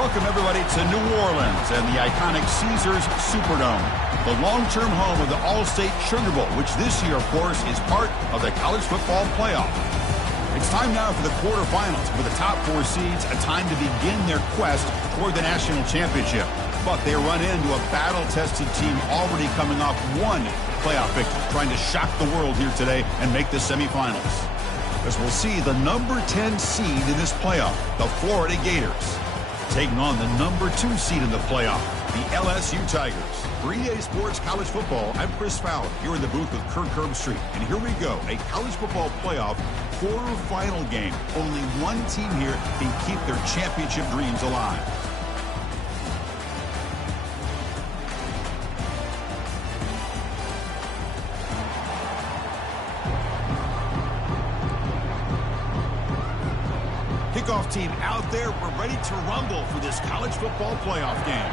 Welcome, everybody, to New Orleans and the iconic Caesars Superdome, the long-term home of the All-State Sugar Bowl, which this year, of course, is part of the college football playoff. It's time now for the quarterfinals, with the top 4 seeds, a time to begin their quest toward the national championship. But they run into a battle-tested team already coming off one playoff victory, trying to shock the world here today and make the semifinals. As we'll see, the number 10 seed in this playoff, the Florida Gators, taking on the number 2 seed in the playoff, the LSU Tigers. For EA Sports College Football, I'm Chris Fowler, here in the booth with Kirk Herbstreit. And here we go, a college football playoff quarterfinal game. Only one team here can keep their championship dreams alive. Kickoff team out there. We're ready to rumble for this college football playoff game.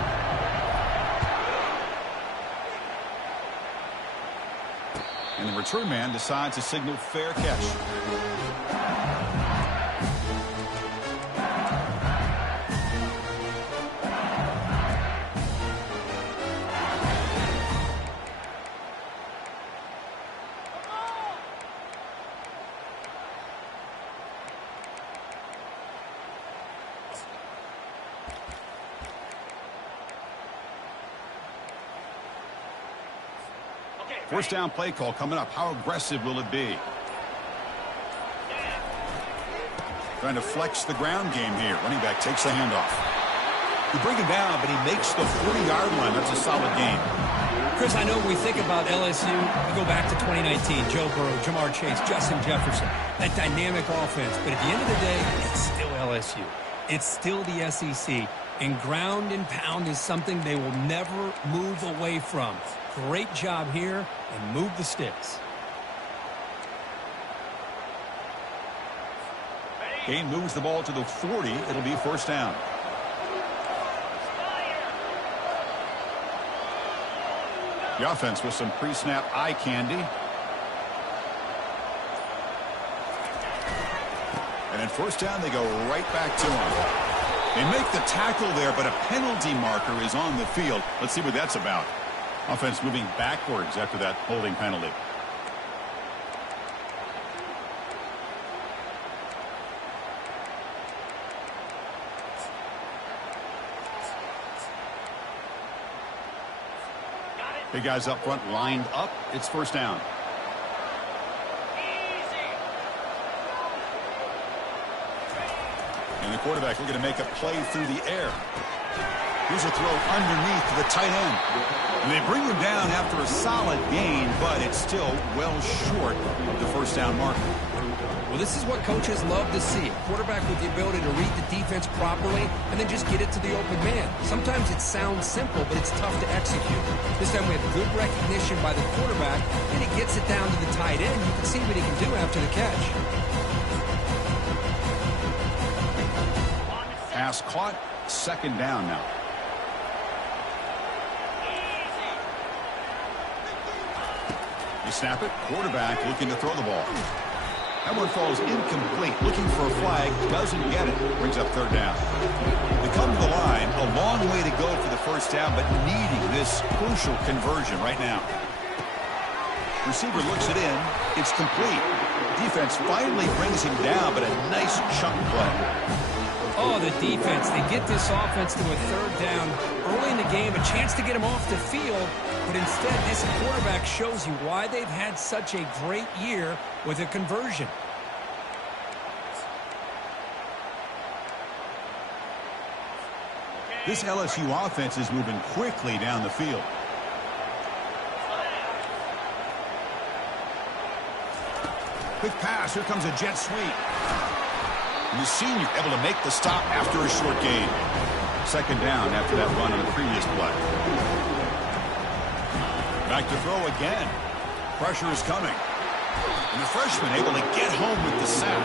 And the return man decides to signal fair catch. First down play call coming up. How aggressive will it be? Trying to flex the ground game here. Running back takes the handoff. You bring him down, but he makes the 40-yard line. That's a solid game. Chris, I know when we think about LSU, we go back to 2019. Joe Burrow, Jamar Chase, Justin Jefferson. That dynamic offense. But at the end of the day, it's still LSU. It's still the SEC. And ground and pound is something they will never move away from. Great job here, and move the sticks. Gain moves the ball to the 40. It'll be first down. The offense with some pre-snap eye candy. And in first down, they go right back to him. They make the tackle there, but a penalty marker is on the field. Let's see what that's about. Offense moving backwards after that holding penalty. Big guys up front lined up. It's first down. And the quarterback looking to make a play through the air. Here's a throw underneath to the tight end. And they bring him down after a solid gain, but it's still well short of the first down marker. Well, this is what coaches love to see. A quarterback with the ability to read the defense properly and then just get it to the open man. Sometimes it sounds simple, but it's tough to execute. This time we have good recognition by the quarterback, and he gets it down to the tight end. You can see what he can do after the catch. Pass caught. Second down now. You snap it. Quarterback looking to throw the ball. That one falls incomplete. Looking for a flag. Doesn't get it. Brings up third down. They come to the line. A long way to go for the first down, but needing this crucial conversion right now. Receiver looks it in. It's complete. Defense finally brings him down, but a nice chunk play. Oh, the defense. They get this offense to a third down early in the game, a chance to get him off the field, but instead this quarterback shows you why they've had such a great year with a conversion. This LSU offense is moving quickly down the field. Quick pass. Here comes a jet sweep. And the senior able to make the stop after a short gain. Second down after that run on the previous play. Back to throw again. Pressure is coming. And the freshman able to get home with the sack.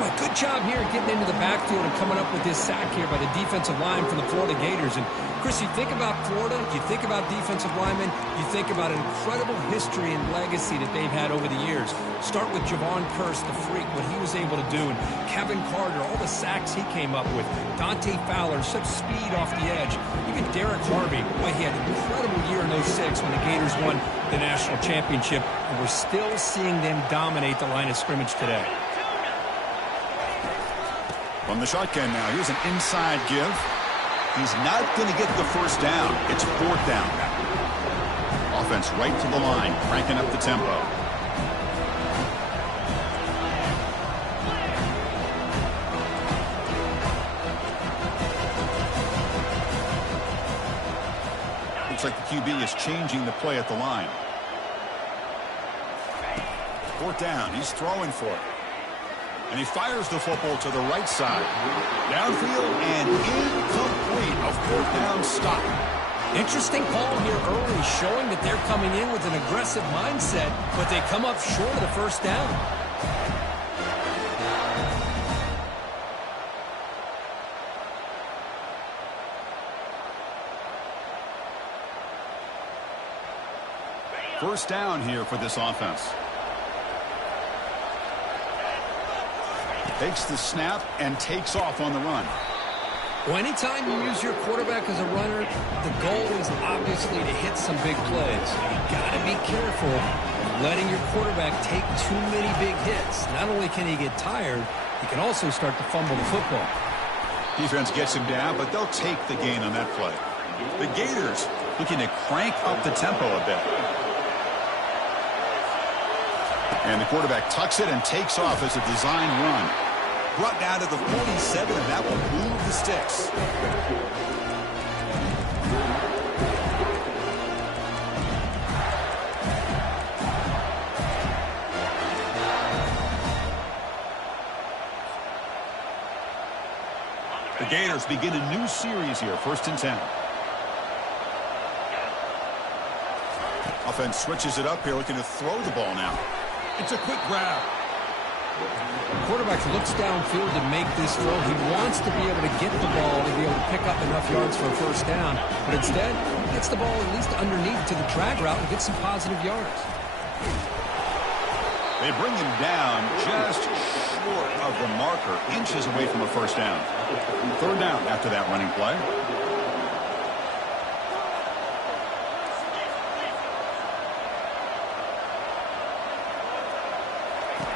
Well, good job here getting into the backfield and coming up with this sack here by the defensive line from the Florida Gators. And, Chris, you think about Florida, you think about defensive linemen, you think about an incredible history and legacy that they've had over the years. Start with Javon Kearse, the freak, what he was able to do, and Kevin Carter, all the sacks he came up with. Dante Fowler, such speed off the edge. Even Derek Harvey, boy, he had an incredible year in '06 when the Gators won the national championship, and we're still seeing them dominate the line of scrimmage today. From the shotgun now, here's an inside give. He's not going to get the first down. It's 4th down. Offense right to the line, cranking up the tempo. Looks like the QB is changing the play at the line. 4th down, he's throwing for it. And he fires the football to the right side. Downfield and incomplete. A 4th down stop. Interesting call here early, showing that they're coming in with an aggressive mindset, but they come up short of the first down. First down here for this offense. Takes the snap and takes off on the run. Well, anytime you use your quarterback as a runner, the goal is obviously to hit some big plays. You got to be careful of letting your quarterback take too many big hits. Not only can he get tired, he can also start to fumble the football. Defense gets him down, but they'll take the gain on that play. The Gators looking to crank up the tempo a bit. And the quarterback tucks it and takes off as a design run. Brought down to the 47, and that will move the sticks. The Gators begin a new series here, 1st and 10. Offense switches it up here, looking to throw the ball now. It's a quick grab. Quarterback looks downfield to make this throw. He wants to be able to get the ball to be able to pick up enough yards for a first down. But instead, he gets the ball at least underneath to the drag route and gets some positive yards. They bring him down just short of the marker, inches away from a first down. 3rd down after that running play.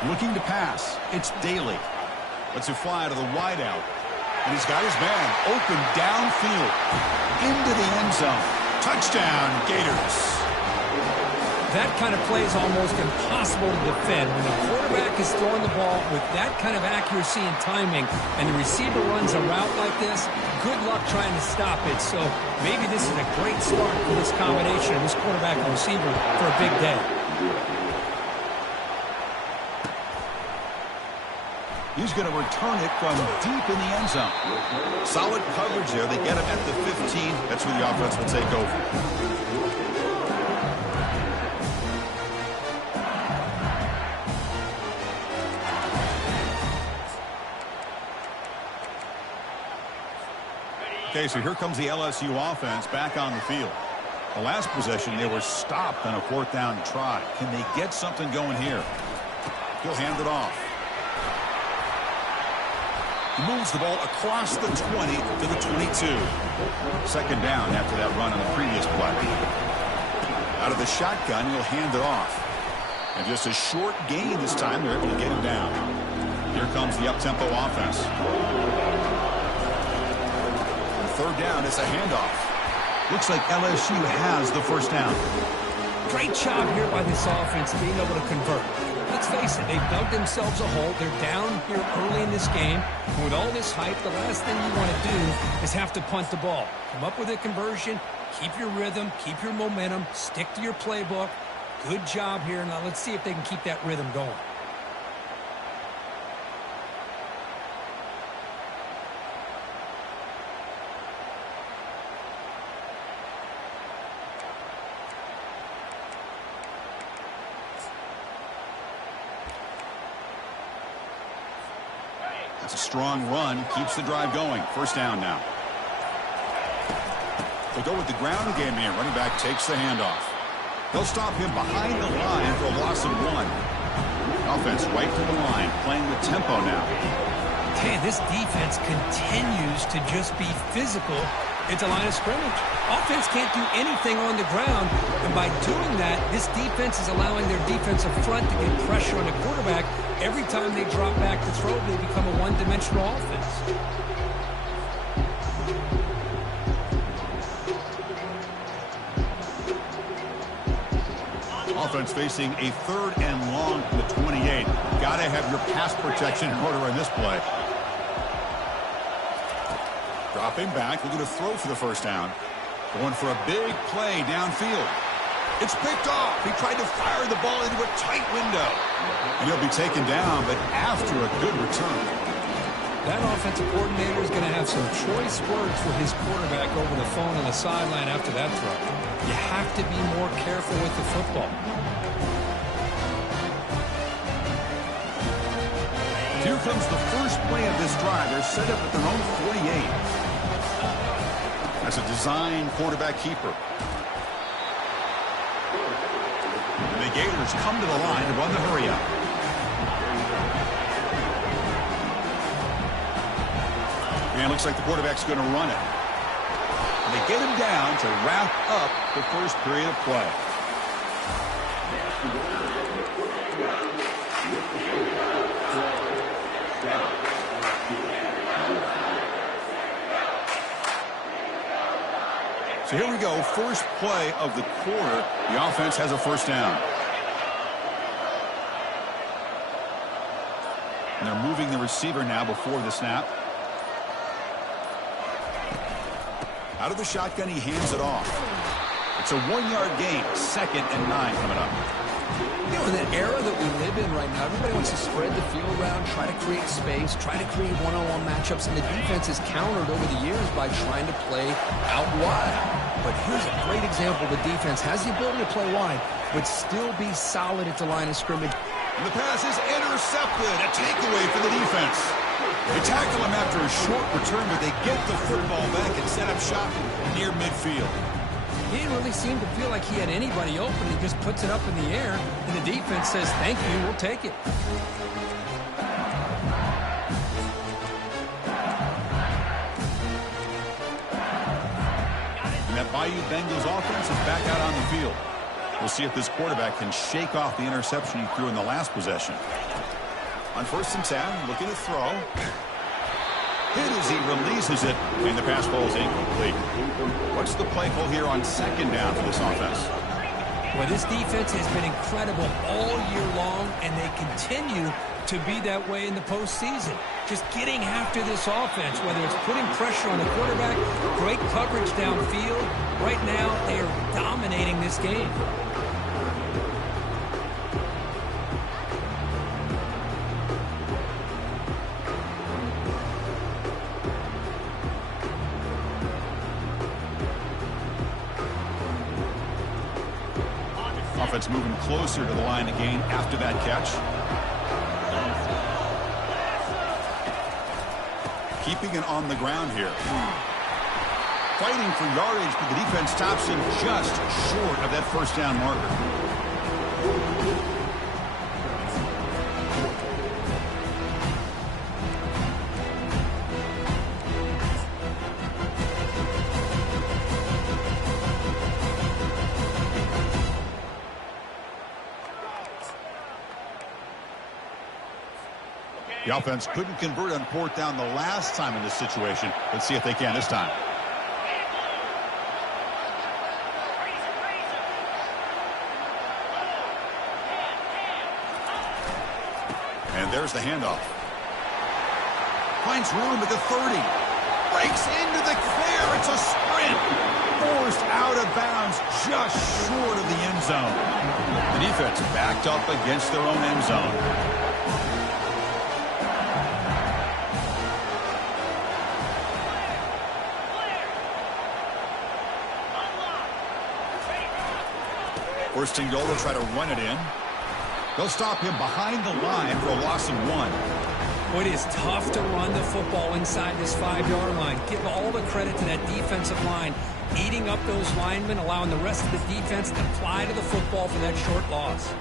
Looking to pass. It's Daly. Lets it fly to the wideout. And he's got his man open downfield. Into the end zone. Touchdown, Gators. That kind of play is almost impossible to defend. When the quarterback is throwing the ball with that kind of accuracy and timing, and the receiver runs a route like this, good luck trying to stop it. So maybe this is a great start for this combination of this quarterback and receiver for a big day. He's going to return it from deep in the end zone. Solid coverage there. They get him at the 15. That's where the offense will take over. Okay, so here comes the LSU offense back on the field. The last possession, they were stopped on a 4th down try. Can they get something going here? He'll hand it off. He moves the ball across the 20 to the 22. 2nd down after that run on the previous play. Out of the shotgun, he'll hand it off. And just a short gain this time, they're able to get him down. Here comes the up-tempo offense. On 3rd down, it's a handoff. Looks like LSU has the first down. Great job here by this offense being able to convert. Let's face it, they've dug themselves a hole. They're down here early in this game. And with all this hype, the last thing you want to do is have to punt the ball. Come up with a conversion, keep your rhythm, keep your momentum, stick to your playbook. Good job here. Now let's see if they can keep that rhythm going. That's a strong run. Keeps the drive going. First down now. They go with the ground game here. Running back takes the handoff. They'll stop him behind the line for a loss of 1. Offense right to the line, playing with tempo now. Man, this defense continues to just be physical. It's a line of scrimmage. Offense can't do anything on the ground, and by doing that, this defense is allowing their defensive front to get pressure on the quarterback. Every time they drop back to throw, they become a one-dimensional offense. Offense facing a 3rd and long from the 28. Got to have your pass protection in order in this play. Dropping back, looking to throw for the first down. Going for a big play downfield. It's picked off. He tried to fire the ball into a tight window. And he'll be taken down, but after a good return. That offensive coordinator is going to have some choice words for his quarterback over the phone on the sideline after that throw. You have to be more careful with the football. Here comes the first play of this drive. They're set up at their own 48. That's a design quarterback keeper. And the Gators come to the line to run the hurry up. And it looks like the quarterback's going to run it. And they get him down to wrap up the first period of play. So here we go, first play of the quarter. The offense has a first down. And they're moving the receiver now before the snap. Out of the shotgun, he hands it off. It's a 1-yard gain, 2nd and 9 coming up. You know, in that era that we live in right now, everybody wants to spread the field around, try to create space, try to create one-on-one matchups, and the defense is countered over the years by trying to play out wide. But here's a great example. The defense has the ability to play wide, but still be solid at the line of scrimmage. And the pass is intercepted. A takeaway for the defense. They tackle him after a short return, but they get the football back and set up shop near midfield. He didn't really seem to feel like he had anybody open. He just puts it up in the air, and the defense says, thank you, we'll take it. And that Bayou Bengals offense is back out on the field. We'll see if this quarterback can shake off the interception he threw in the last possession. On 1st and 10, looking to throw. Hit as he releases it, and the pass ball is incomplete. What's the play call here on 2nd down for this offense? Well, this defense has been incredible all year long, and they continue to be that way in the postseason. Just getting after this offense, whether it's putting pressure on the quarterback, great coverage downfield. Right now, they are dominating this game. Offense moving closer to the line of gain after that catch. Keeping it on the ground here. Fighting for yardage, but the defense stops him just short of that first down marker. The offense couldn't convert on 4th down the last time in this situation. Let's see if they can this time. And there's the handoff. Finds room at the 30. Breaks into the clear. It's a sprint. Forced out of bounds just short of the end zone. The defense backed up against their own end zone. First and goal, they'll try to run it in. They'll stop him behind the line for a loss of 1. Well, it is tough to run the football inside this 5-yard line. Give all the credit to that defensive line, eating up those linemen, allowing the rest of the defense to fly to the football for that short loss.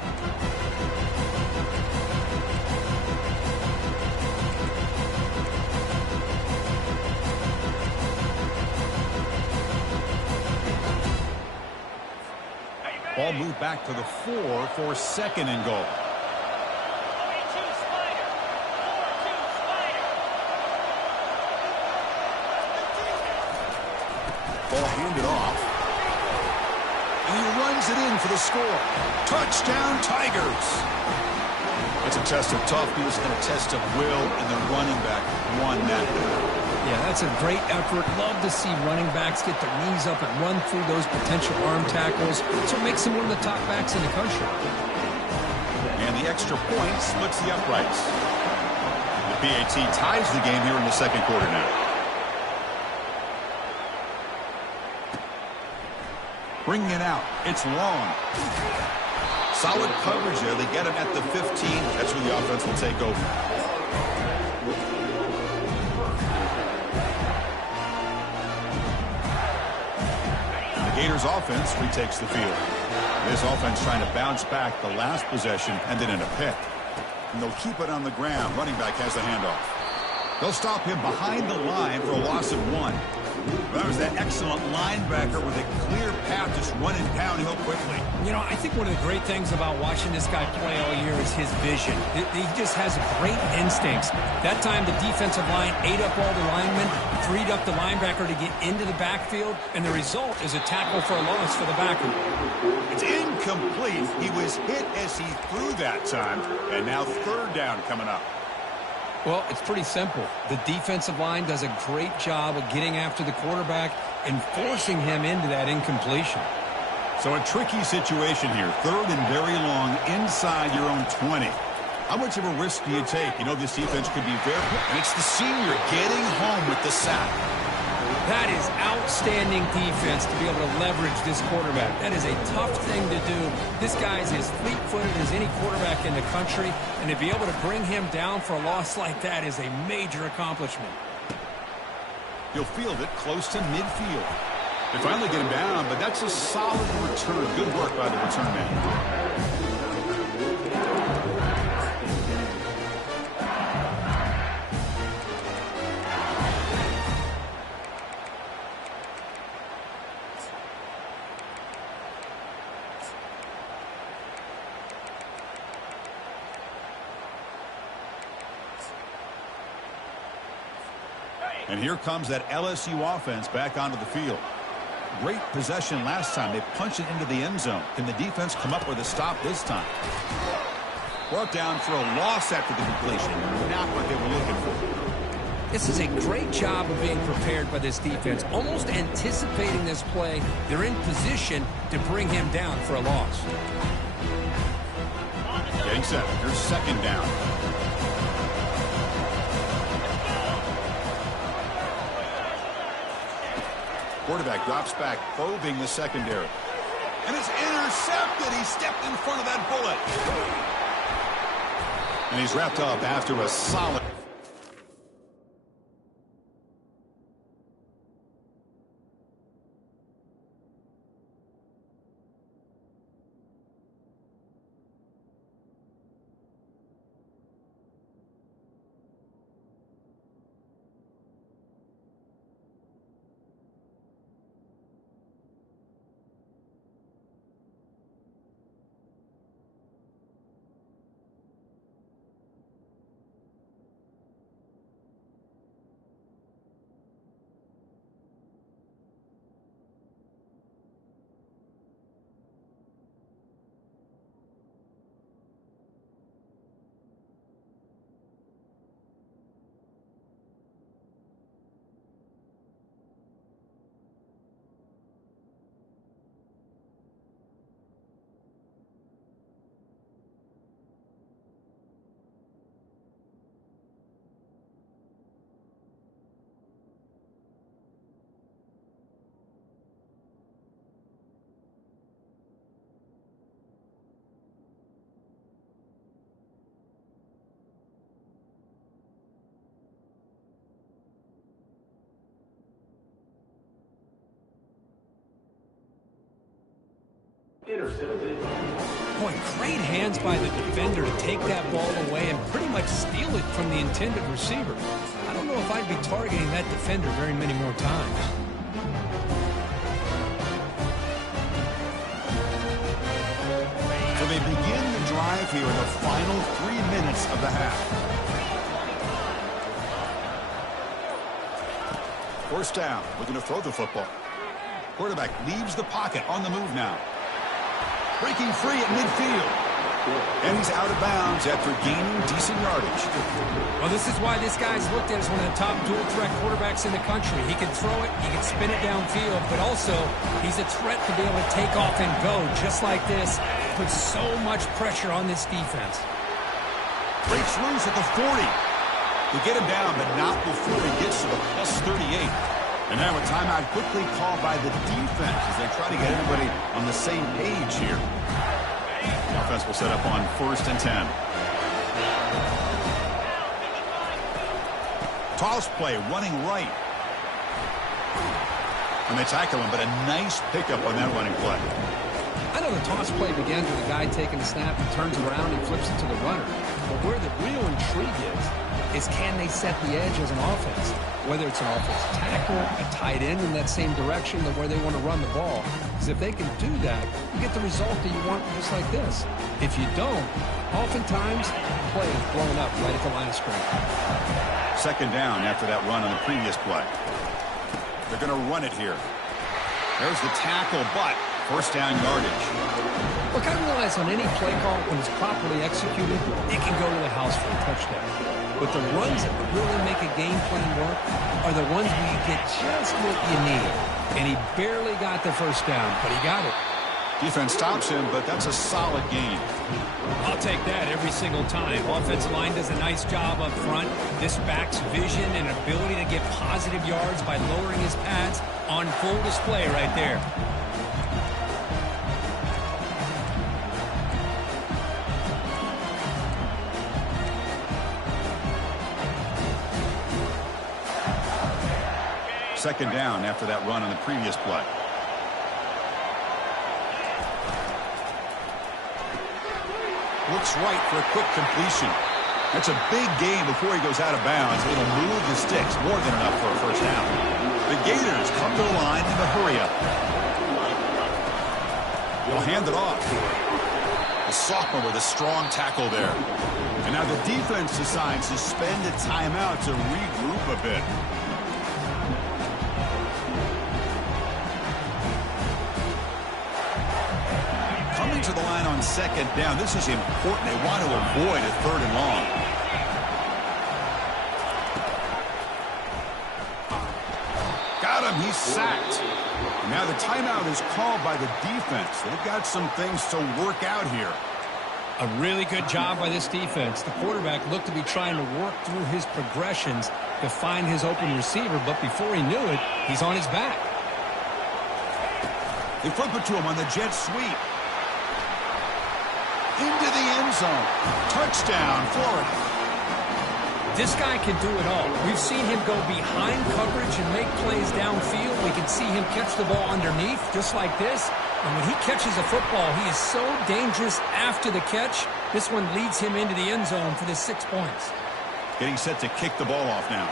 Ball moved back to the 4 for second and goal. Ball handed off. And he runs it in for the score. Touchdown, Tigers. It's a test of toughness and a test of will, and the running back won that. Yeah, that's a great effort. Love to see running backs get their knees up and run through those potential arm tackles. So it makes him one of the top backs in the country. And the extra point splits the uprights. The PAT ties the game here in the second quarter now. Bringing it out. It's long. Solid coverage there. They get him at the 15. That's where the offense will take over. The Gators offense retakes the field. This offense trying to bounce back the last possession, ended in a pick. And they'll keep it on the ground. Running back has the handoff. They'll stop him behind the line for a loss of 1. That was that excellent linebacker with a clear path just running downhill quickly. You know, I think one of the great things about watching this guy play all year is his vision. He just has great instincts. That time the defensive line ate up all the linemen, freed up the linebacker to get into the backfield, and the result is a tackle for a loss for the backer. It's incomplete. He was hit as he threw that time, and now third down coming up. Well, it's pretty simple. The defensive line does a great job of getting after the quarterback and forcing him into that incompletion. So a tricky situation here. Third and very long inside your own 20. How much of a risk do you take? You know, this defense could be very... And it's the senior getting home with the sack. That is outstanding defense to be able to leverage this quarterback. That is a tough thing to do. This guy's as fleet-footed as any quarterback in the country, and to be able to bring him down for a loss like that is a major accomplishment. He'll field it close to midfield. They finally get him down, but that's a solid return. Good work by the return man. And here comes that LSU offense back onto the field. Great possession last time. They punched it into the end zone. Can the defense come up with a stop this time? Brought down for a loss after the completion. Not what they were looking for. This is a great job of being prepared by this defense. Almost anticipating this play. They're in position to bring him down for a loss. Getting set. Here's second down. Quarterback drops back, probing the secondary. And it's intercepted. He stepped in front of that bullet. And he's wrapped up after a solid... Boy, great hands by the defender to take that ball away and pretty much steal it from the intended receiver. I don't know if I'd be targeting that defender very many more times. So they begin the drive here in the final 3 minutes of the half. First down, looking to throw the football. Quarterback leaves the pocket on the move now. Breaking free at midfield. And he's out of bounds after gaining decent yardage. Well, this is why this guy's looked at as one of the top dual-threat quarterbacks in the country. He can throw it, he can spin it downfield, but also he's a threat to be able to take off and go just like this. Puts so much pressure on this defense. Breaks loose at the 40. They get him down, but not before he gets to the plus 38. And now a timeout quickly called by the defense as they try to get everybody on the same page here. The offense will set up on 1st and 10. Toss play running right. And they tackle him, but a nice pickup on that running play. I know the toss play begins with a guy taking the snap and turns around and flips it to the runner. But where the real intrigue is can they set the edge as an offense? Whether it's an offensive tackle, a tight end in that same direction to where they want to run the ball. Because if they can do that, you get the result that you want just like this. If you don't, oftentimes, the play is blown up right at the line of scrimmage. Second down after that run on the previous play. They're going to run it here. There's the tackle, but first down yardage. Look, I realize on any play call, when it's properly executed, it can go to the house for a touchdown. But the runs that really make a game plan work are the ones where you get just what you need. And he barely got the first down, but he got it. Defense stops him, but that's a solid gain. I'll take that every single time. Offensive line does a nice job up front. This back's vision and ability to get positive yards by lowering his pads on full display right there. Second down after that run on the previous play. Looks right for a quick completion. That's a big gain before he goes out of bounds. It'll move the sticks, more than enough for a first down. The Gators come to the line in the hurry-up. They'll hand it off. The sophomore with a strong tackle there. And now the defense decides to spend a timeout to regroup a bit. To the line on second down. This is important. They want to avoid a 3rd and long. Got him. He's sacked. And now the timeout is called by the defense. They've got some things to work out here. A really good job by this defense. The quarterback looked to be trying to work through his progressions to find his open receiver, but before he knew it, he's on his back. They flip it to him on the jet sweep. Into the end zone. Touchdown, Florida. This guy can do it all. We've seen him go behind coverage and make plays downfield. We can see him catch the ball underneath, just like this. And when he catches a football, he is so dangerous after the catch. This one leads him into the end zone for the 6 points. Getting set to kick the ball off now.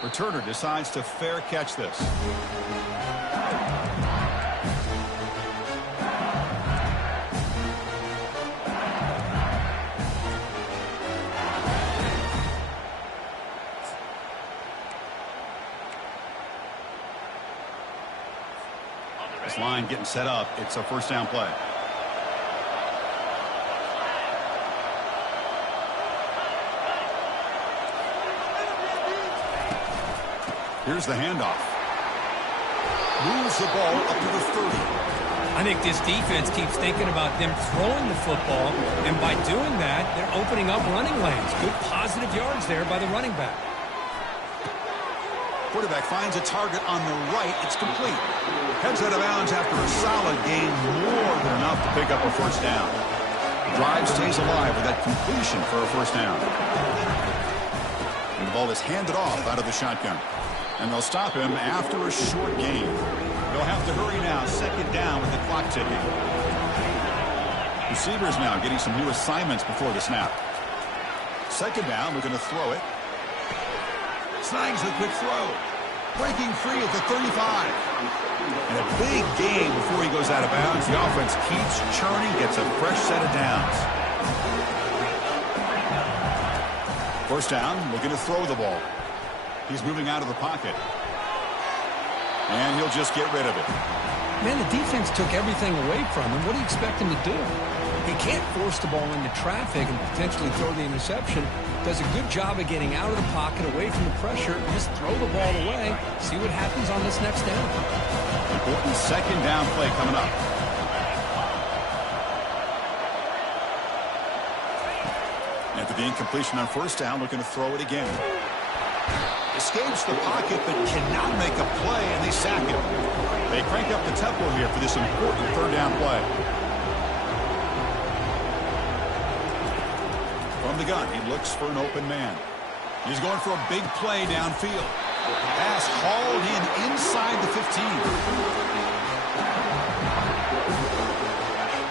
Returner decides to fair catch this. This line getting set up. It's a first down play. Here's the handoff. Moves the ball up to the 30. I think this defense keeps thinking about them throwing the football, and by doing that, they're opening up running lanes. Good positive yards there by the running back. Quarterback finds a target on the right. It's complete. Heads out of bounds after a solid gain, more than enough to pick up a first down. Drive stays alive with that completion for a first down. And the ball is handed off out of the shotgun. And they'll stop him after a short gain. They'll have to hurry now. Second down with the clock ticking. Receivers now getting some new assignments before the snap. Second down, looking to throw it. Snags the quick throw. Breaking free at the 35. And a big gain before he goes out of bounds. The offense keeps churning, gets a fresh set of downs. First down, looking to throw the ball. He's moving out of the pocket. And he'll just get rid of it. Man, the defense took everything away from him. What do you expect him to do? He can't force the ball into traffic and potentially throw the interception. Does a good job of getting out of the pocket, away from the pressure. Just throw the ball away. See what happens on this next down. Important second down play coming up. After the incompletion on first down, looking to throw it again. Escapes the pocket but cannot make a play, and they sack him. They crank up the tempo here for this important third down play. From the gun, he looks for an open man. He's going for a big play downfield. Pass hauled in inside the 15.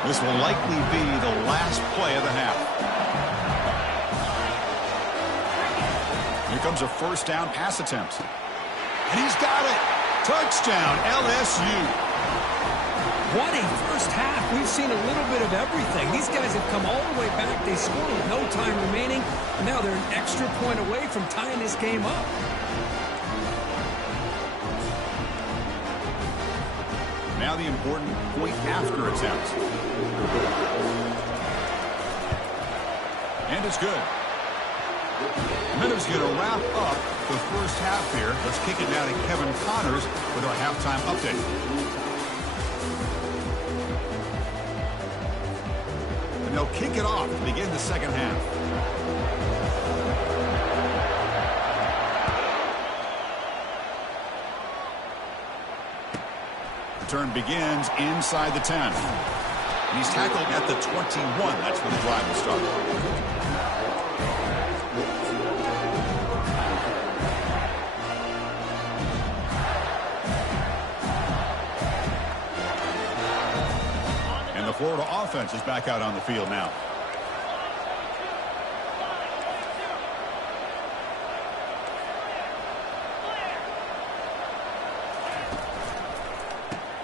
This will likely be the last play of the half. Here comes a first down pass attempt. And he's got it. Touchdown, LSU. What a first half. We've seen a little bit of everything. These guys have come all the way back. They scored with no time remaining. And now they're an extra point away from tying this game up. Now the important point after attempt. And it's good. Minnows going to wrap up the first half here. Let's kick it now to Kevin Connors with our halftime update. And they'll kick it off to begin the second half. Return begins inside the 10. And he's tackled at the 21. That's where the drive will start. Florida offense is back out on the field now.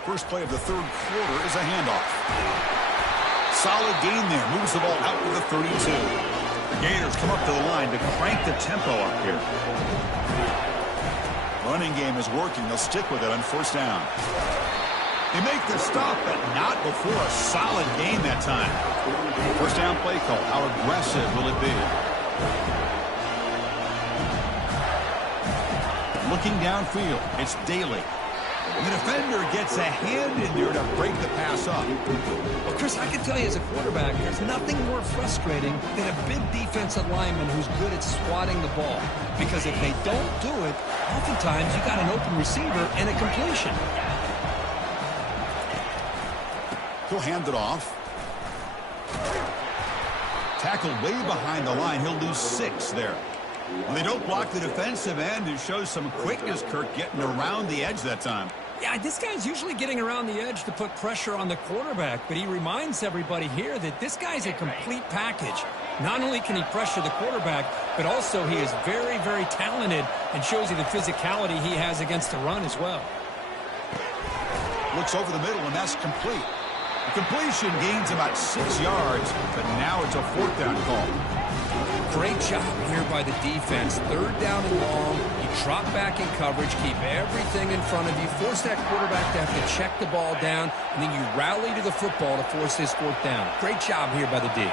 First play of the third quarter is a handoff. Solid gain there. Moves the ball out to the 32. The Gators come up to the line to crank the tempo up here. Running game is working. They'll stick with it on first down. They make the stop, but not before a solid gain that time. First down play call. How aggressive will it be? Looking downfield, it's Daly. The defender gets a hand in there to break the pass up. Well, Chris, I can tell you as a quarterback, there's nothing more frustrating than a big defensive lineman who's good at swatting the ball. Because if they don't do it, oftentimes you got an open receiver and a completion. He'll hand it off. Tackled way behind the line. He'll lose 6 there. When they don't block the defensive end, it shows some quickness, Kirk, getting around the edge that time. Yeah, this guy's usually getting around the edge to put pressure on the quarterback, but he reminds everybody here that this guy's a complete package. Not only can he pressure the quarterback, but also he is very, very talented and shows you the physicality he has against the run as well. Looks over the middle, and that's complete. The completion gains about 6 yards, but now it's a fourth down call. Great job here by the defense. Third down and long. You drop back in coverage, keep everything in front of you, force that quarterback to have to check the ball down, and then you rally to the football to force this fourth down. Great job here by the D.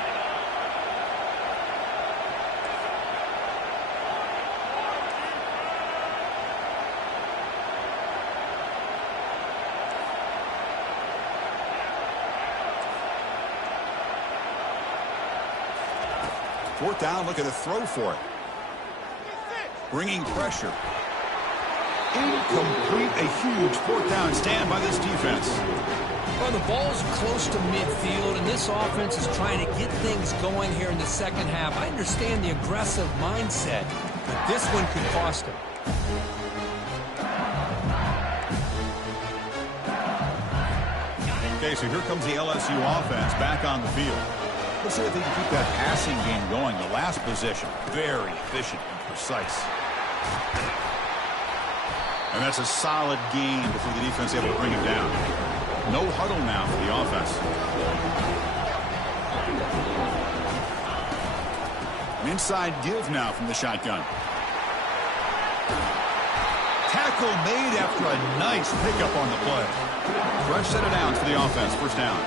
Fourth down, looking to throw for it. Bringing pressure. Incomplete, a huge fourth down stand by this defense. Well, the ball's close to midfield, and this offense is trying to get things going here in the second half. I understand the aggressive mindset, but this one could cost him. Okay, so here comes the LSU offense back on the field. Let's see if they can keep that passing game going. The last possession, very efficient and precise. And that's a solid gain before the defense able to bring him down. No huddle now for the offense. An inside give now from the shotgun. Tackle made after a nice pickup on the play. Fresh set of downs for the offense. First down.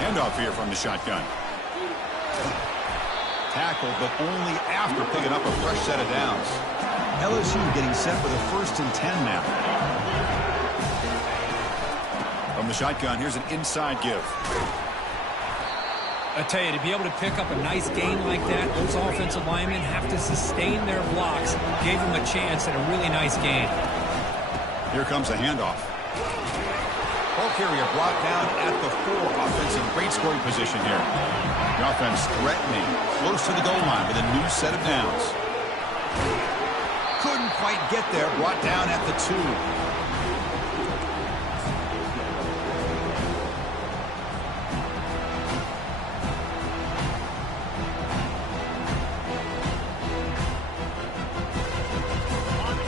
Handoff here from the shotgun. Tackle, but only after picking up a fresh set of downs. LSU getting set with a 1st and 10 now. From the shotgun, here's an inside give. I tell you, to be able to pick up a nice gain like that, those offensive linemen have to sustain their blocks. Gave them a chance at a really nice gain. Here comes a handoff. Ball carrier brought down at the 4. Offense in great scoring position here. The offense threatening, close to the goal line with a new set of downs. Couldn't quite get there, brought down at the 2.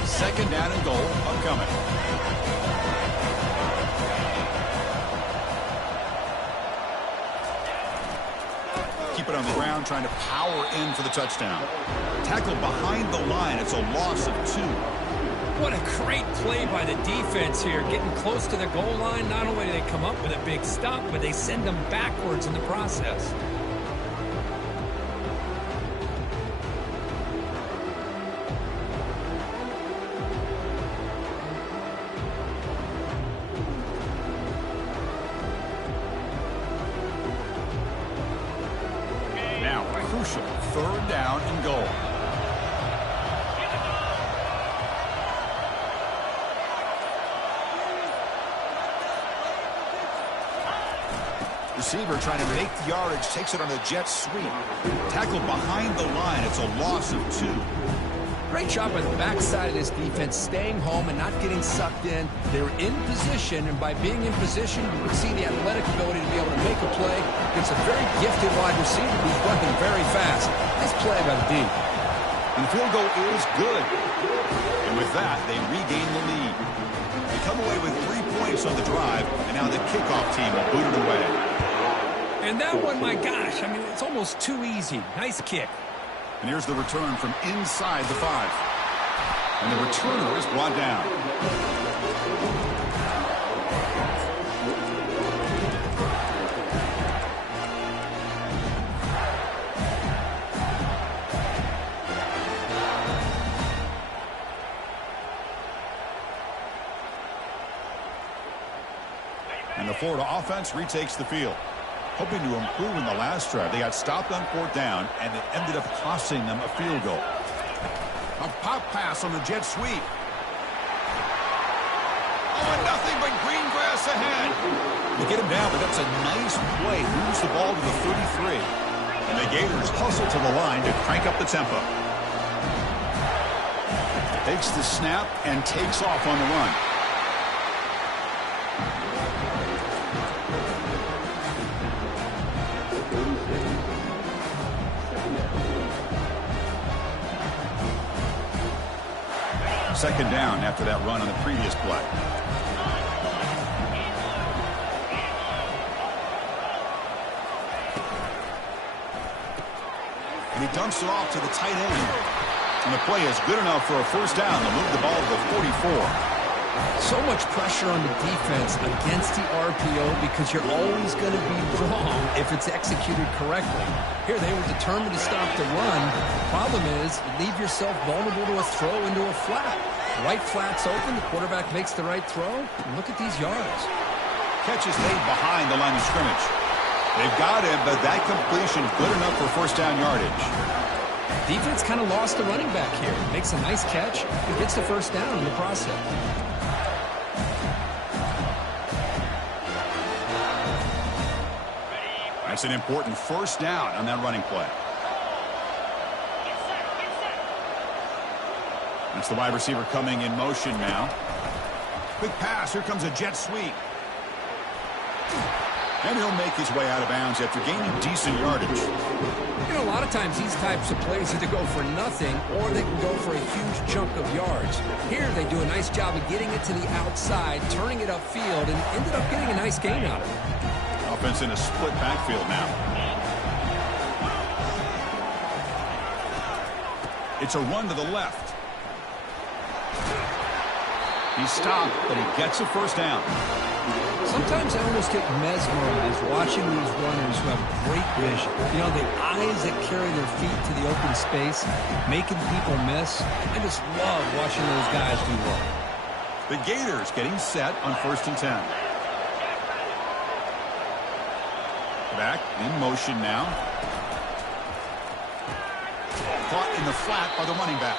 Second down and goal upcoming. Keep it on the ground, trying to power in for the touchdown. Tackle behind the line. It's a loss of 2. What a great play by the defense here. Getting close to the goal line, not only do they come up with a big stop, but they send them backwards in the process. Crucial 3rd down and goal. Receiver trying to make the yardage, takes it on a jet sweep. Tackle behind the line. It's a loss of 2. Great job by the backside of this defense, staying home and not getting sucked in. They're in position, and by being in position, you can see the athletic ability to be able to make a play. It's a very gifted wide receiver who's running very fast. Nice play by the D. And the field goal is good. And with that, they regain the lead. They come away with 3 points on the drive, and now the kickoff team will boot it away. And that one, my gosh, I mean, it's almost too easy. Nice kick. And here's the return from inside the 5. And the returner is brought down. And the Florida offense retakes the field. Hoping to improve in the last drive. They got stopped on 4th down, and it ended up costing them a field goal. A pop pass on the jet sweep. Oh, and nothing but green grass ahead. They get him down, but that's a nice play. Moves the ball to the 33. And the Gators hustle to the line to crank up the tempo. Takes the snap and takes off on the run. Second down after that run on the previous play. And he dumps it off to the tight end. And the play is good enough for a first down to move the ball to the 44. So much pressure on the defense against the RPO because you're always going to be wrong if it's executed correctly. Here they were determined to stop the run. Problem is, you leave yourself vulnerable to a throw into a flat. Right flat's open, the quarterback makes the right throw. And look at these yards. Catch is made behind the line of scrimmage. They've got him, but that completion good enough for first down yardage. Defense kind of lost the running back here. Makes a nice catch and gets the first down in the process. That's an important first down on that running play. That's the wide receiver coming in motion now. Quick pass. Here comes a jet sweep. And he'll make his way out of bounds after gaining decent yardage. You know, a lot of times these types of plays either go for nothing or they can go for a huge chunk of yards. Here they do a nice job of getting it to the outside, turning it upfield, and ended up getting a nice gain out of it. Offense in a split backfield now. It's a run to the left. He stopped, but he gets a first down. Sometimes I almost get mesmerized watching these runners who have great vision. You know, the eyes that carry their feet to the open space, making people miss. I just love watching those guys do well. The Gators getting set on 1st and 10. Back in motion now. Caught in the flat by the running back.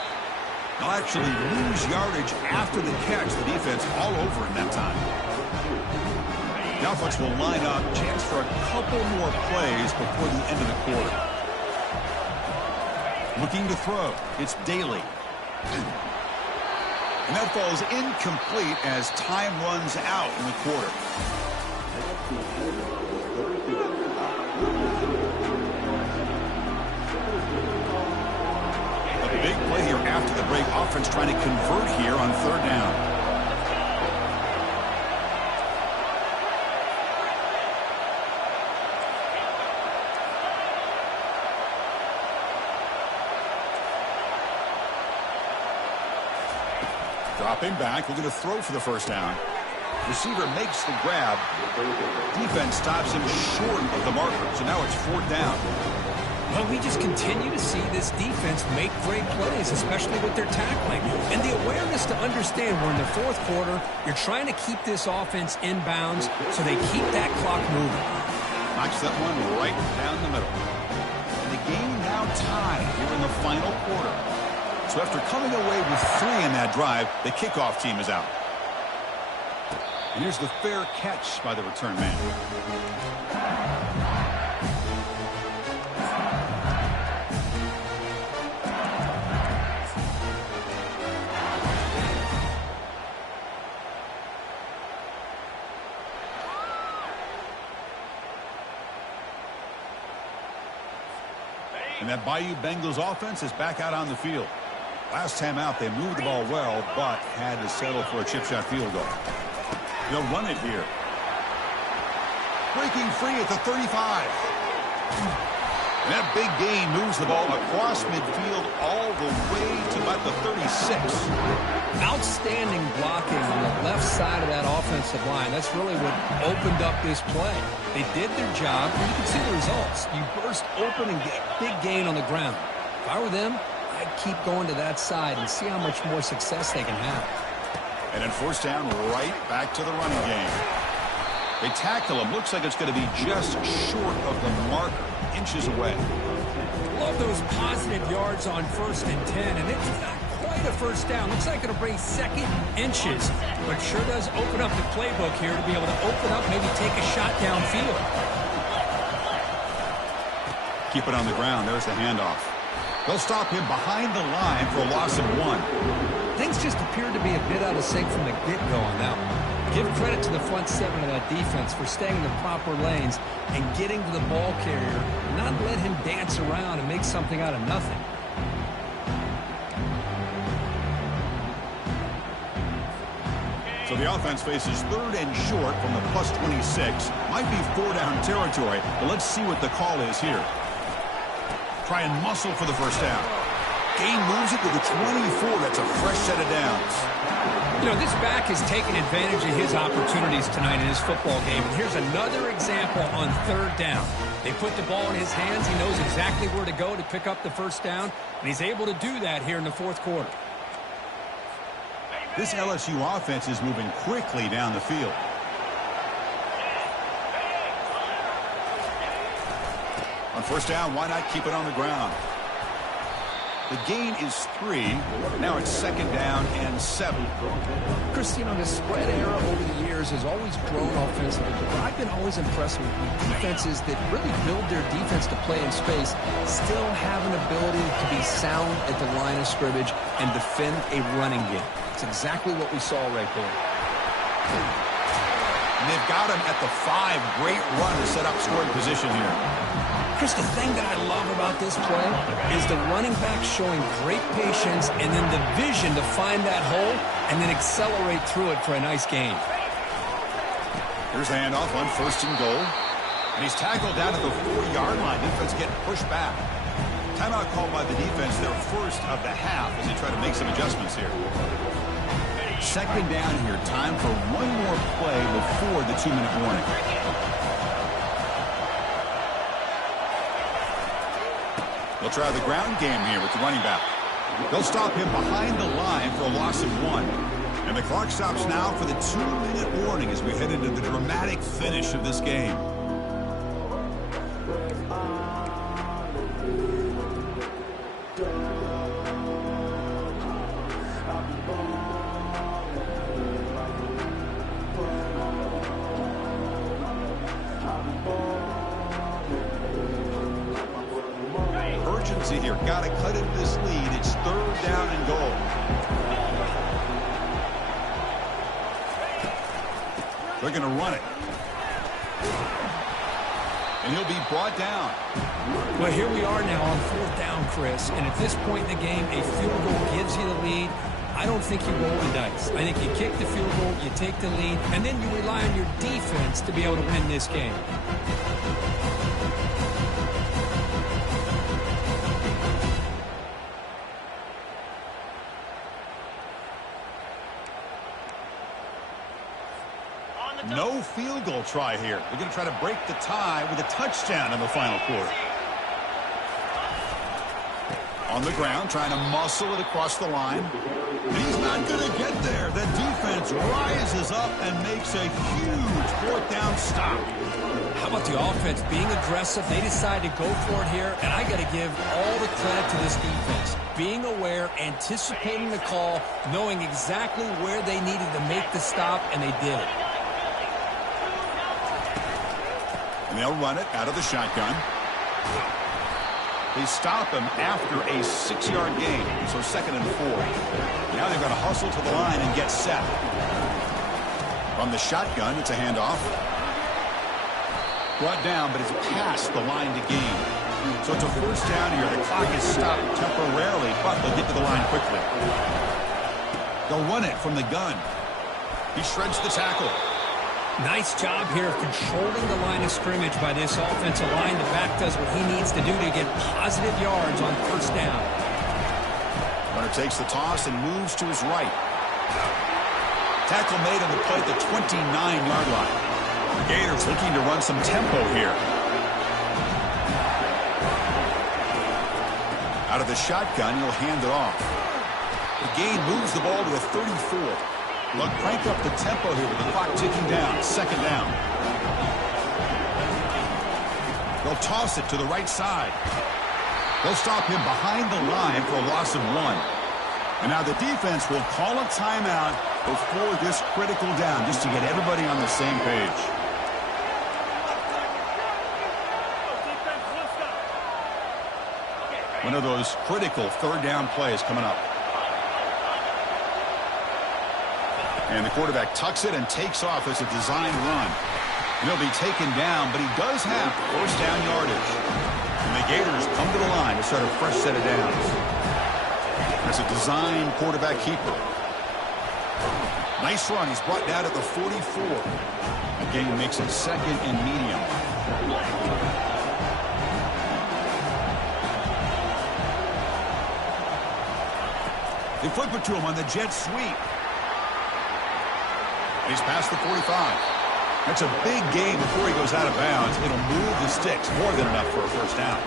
They'll actually lose yardage after the catch. The defense all over in that time. The offense will line up. Chance for a couple more plays before the end of the quarter. Looking to throw. It's Daly. And that falls incomplete as time runs out in the quarter. A big play here after the break. Offense trying to convert here on 3rd down. Dropping back, looking to throw for the first down. Receiver makes the grab. Defense stops him short of the marker, so now it's 4th down. Well, we just continue to see this defense make great plays, especially with their tackling. And the awareness to understand we're in the 4th quarter, you're trying to keep this offense in bounds so they keep that clock moving. Knocks that one right down the middle. And the game now tied here in the final quarter. So after coming away with 3 in that drive, the kickoff team is out. And here's the fair catch by the return man. And that Bayou Bengals offense is back out on the field. Last time out, they moved the ball well, but had to settle for a chip shot field goal. They'll run it here. Breaking free at the 35. And that big gain moves the ball across midfield all the way to about the 36. Outstanding blocking on the left side of that offensive line. That's really what opened up this play. They did their job, and you can see the results. You burst open and get a big gain on the ground. If I were them, I'd keep going to that side and see how much more success they can have. And then 1st down, right back to the running game. They tackle him. Looks like it's going to be just short of the marker, inches away. Love those positive yards on 1st and 10, and it's not quite a first down. Looks like it'll bring 2nd inches, but sure does open up the playbook here to be able to open up, maybe take a shot downfield. Keep it on the ground. There's the handoff. They'll stop him behind the line for a loss of 1. Things just appeared to be a bit out of sync from the get-go on that one. Give credit to the front 7 of that defense for staying in the proper lanes and getting to the ball carrier, not let him dance around and make something out of nothing. So the offense faces 3rd and short from the plus 26. Might be 4-down territory, but let's see what the call is here. Try and muscle for the first down. Gain moves it to the 24. That's a fresh set of downs. You know, this back has taken advantage of his opportunities tonight in his football game. And here's another example on 3rd down. They put the ball in his hands. He knows exactly where to go to pick up the first down. And he's able to do that here in the 4th quarter. This LSU offense is moving quickly down the field. On 1st down, why not keep it on the ground? The gain is 3. Now it's 2nd down and 7. Chris, you know, the spread era over the years has always grown offensively, but I've been always impressed with defenses that really build their defense to play in space, still have an ability to be sound at the line of scrimmage and defend a running game. It's exactly what we saw right there. And they've got him at the 5. Great run to set up scoring position here. Chris, the thing that I love about this play is the running back showing great patience and then the vision to find that hole and then accelerate through it for a nice gain. Here's the handoff on 1st and goal. And he's tackled down at the 4-yard line. Defense getting pushed back. Timeout called by the defense, their first of the half, as they try to make some adjustments here. 2nd down here. Time for one more play before the 2-minute warning. They'll try the ground game here with the running back. They'll stop him behind the line for a loss of 1. And the clock stops now for the 2-minute warning as we head into the dramatic finish of this game. Urgency here. Got to cut into this lead. It's 3rd down and goal. They're going to run it. And he'll be brought down. Well, here we are now on 4th down, Chris. And at this point in the game, a field goal gives you the lead. I don't think you roll the dice. I think you kick the field goal, you take the lead, and then you rely on your defense to be able to win this game. No field goal try here. They're going to try to break the tie with a touchdown in the final quarter. On the ground, trying to muscle it across the line. And he's not going to get there. The defense rises up and makes a huge 4th down stop. How about the offense being aggressive? They decide to go for it here, and I got to give all the credit to this defense. Being aware, anticipating the call, knowing exactly where they needed to make the stop, and they did it. And they'll run it out of the shotgun. They stop him after a 6-yard gain, so 2nd and 4. Now they've got to hustle to the line and get set. From the shotgun, it's a handoff. Brought down, but it's past the line to gain. So it's a 1st down here. The clock is stopped temporarily, but they'll get to the line quickly. They'll run it from the gun. He shreds the tackle. Nice job here of controlling the line of scrimmage by this offensive line. The back does what he needs to do to get positive yards on 1st down. Runner takes the toss and moves to his right. Tackle made on the play at the 29-yard line. The Gators looking to run some tempo here. Out of the shotgun, he'll hand it off. The gain moves the ball to the 34. They'll crank up the tempo here with the clock ticking down. 2nd down. They'll toss it to the right side. They'll stop him behind the line for a loss of 1. And now the defense will call a timeout before this critical down, just to get everybody on the same page. One of those critical 3rd down plays coming up. And the quarterback tucks it and takes off as a design run. And he'll be taken down, but he does have 1st down yardage. And the Gators come to the line to start a fresh set of downs. That's a design quarterback keeper. Nice run. He's brought down at the 44. The game makes it 2nd and medium. They flip it to him on the jet sweep. He's past the 45. That's a big gain before he goes out of bounds. It'll move the sticks more than enough for a 1st down.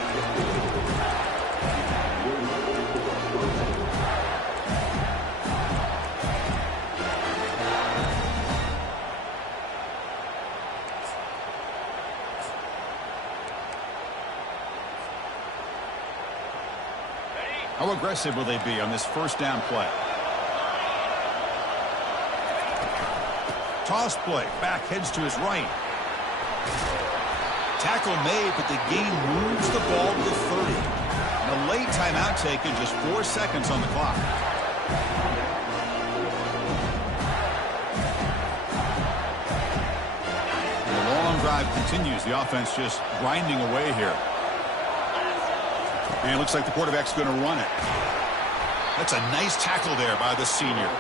How aggressive will they be on this first down play? Toss play. Back heads to his right. Tackle made, but the gain moves the ball to 30. And a late timeout taken, just 4 seconds on the clock. And the long drive continues. The offense just grinding away here. And it looks like the quarterback's going to run it. That's a nice tackle there by the senior.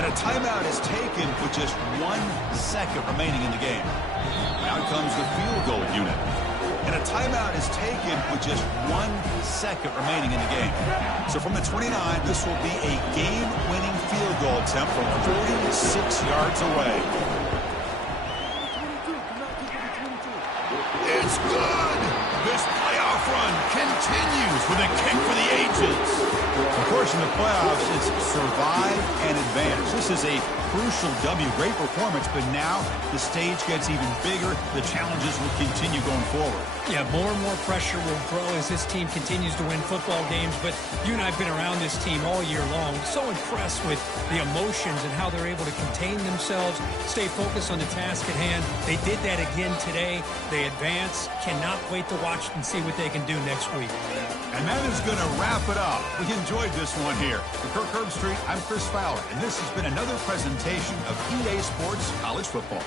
And a timeout is taken with just 1 second remaining in the game. Now comes the field goal unit. And a timeout is taken with just 1 second remaining in the game. So from the 29, this will be a game-winning field goal attempt from 46 yards away. It's good! This playoff run continues with a kick for the ages. Of course, in the playoffs, it's survive and advance. This is a crucial W. Great performance, but now the stage gets even bigger. The challenges will continue going forward. Yeah, more and more pressure will grow as this team continues to win football games. But you and I have been around this team all year long. So impressed with the emotions and how they're able to contain themselves, stay focused on the task at hand. They did that again today. They advance. Cannot wait to watch and see what they can do next week. And that is going to wrap it up. We enjoyed this one here. For Kirk Herbstreit, I'm Chris Fowler, and this has been another presentation of EA Sports College Football.